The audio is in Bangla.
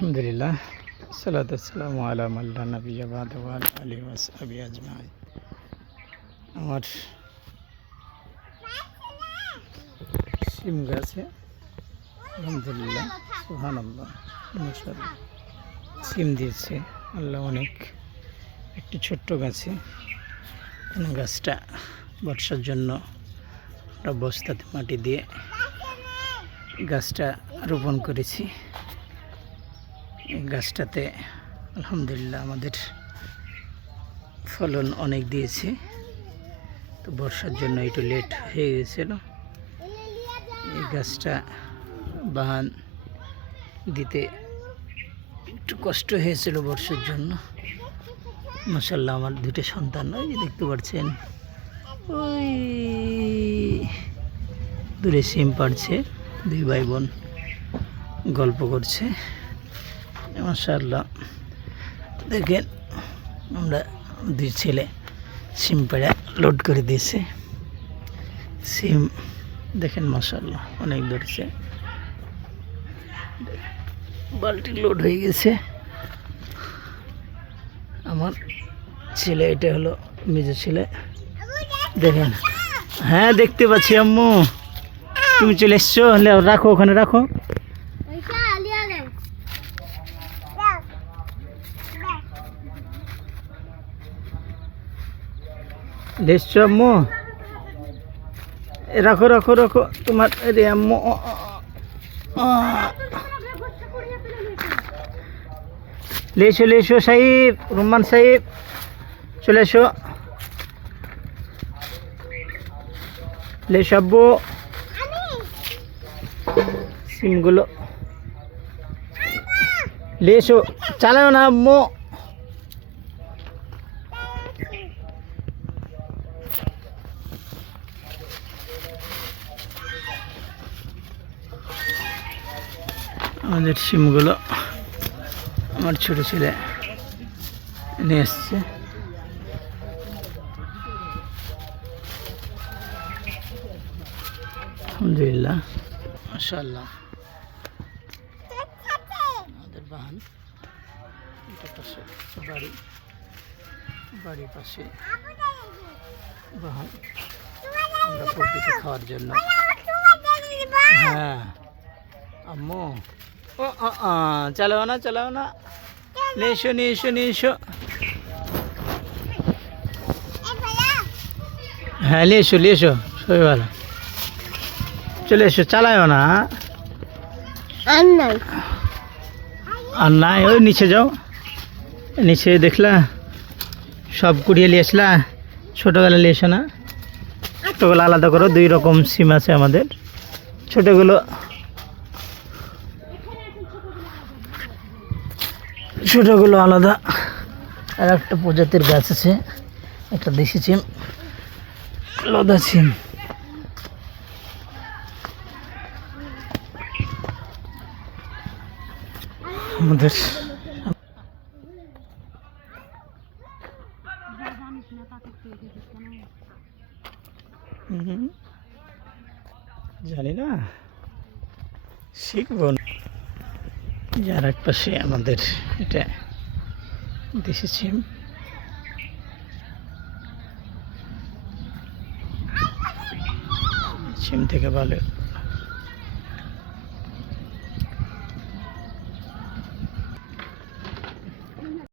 আলহামদুলিল্লাহ, সালাতু ওয়াসসালামু আলা মান লা নাবিয়্যা বা'দাহু ওয়া আলা আলিহি ওয়া সাহবিহি আজমাইন। আমার সিম গাছে আলহামদুলিল্লাহ, সুবহানাল্লাহ, মাশাআল্লাহ সিম দিয়েছে আল্লাহ অনেক। একটি ছোট্ট গাছে, গাছটা বর্ষার জন্য একটা বস্তাতে মাটি দিয়ে গাছটা রোপণ করেছি। এই গাছটাতে আলহামদুলিল্লাহ আমাদের ফলন অনেক দিয়েছে। তো বর্ষার জন্য একটু লেট হয়ে গেছিল। এই গাছটা বাহান দিতে একটু কষ্ট হয়েছিল বর্ষার জন্য। মাশাআল্লাহ আমার দুটো সন্তান, ওই যে দেখতে পাচ্ছেন, ওই দূরে সিম পাড়ছে, দুই ভাই বোন গল্প করছে। মাশাআল্লাহ দেখেন, আমরা দুই ছেলে সিম পেড়ে লোড করে দিয়েছে। সিম দেখেন মাশাআল্লাহ অনেক ধরছে, বালতি লোড হয়ে গেছে। আমার ছেলে, এটা হলো মেজো ছেলে, দেখেন। হ্যাঁ দেখতে পাচ্ছি আম্মু, তুমি চলে এসছো, রাখো ওখানে রাখো। এসছো আম্মু, রাখো রাখো রাখো তোমার রে আম্মু। লেসো লেসো সাহিব, রুম্মান সাহিব চলে এসো। লেসো আব্বু, সিমগুলো লেসো, চালাও না আম্মু। আমাদের সিমগুলো আমার ছোট ছেলে নিয়ে এসছে। আলহামদুলিল্লাহ, মাশাআল্লাহ আমাদের বাহান, এটা পাশে বাড়ির পাশে বাহান, আমরা প্রকৃতি খাওয়ার জন্য। হ্যাঁ আম্মু, চালাও না চালাও না, নিয়ে এসো নিয়ে এসো নিয়ে এসো। হ্যাঁ নিয়ে এসো সবাই ভালো, চলে এসো, চালাও না। আর নাই, ওই নিচে যাও, নিচে দেখলা সব কুড়িয়ে নিয়ে আসলা, ছোটোগুলো নিয়ে এসো না, ছোটোগুলো আলাদা করো। দুই রকম সিম আছে আমাদের, ছোটোগুলো আলাদা। আর একটা প্রজাতির গাছ আছে, একটা দেশি সিম, লদা সিম। আমাদের জানি না, শিখব। যার এক পাশে আমাদের এটা দেশি সিম। সিম থেকে ভালো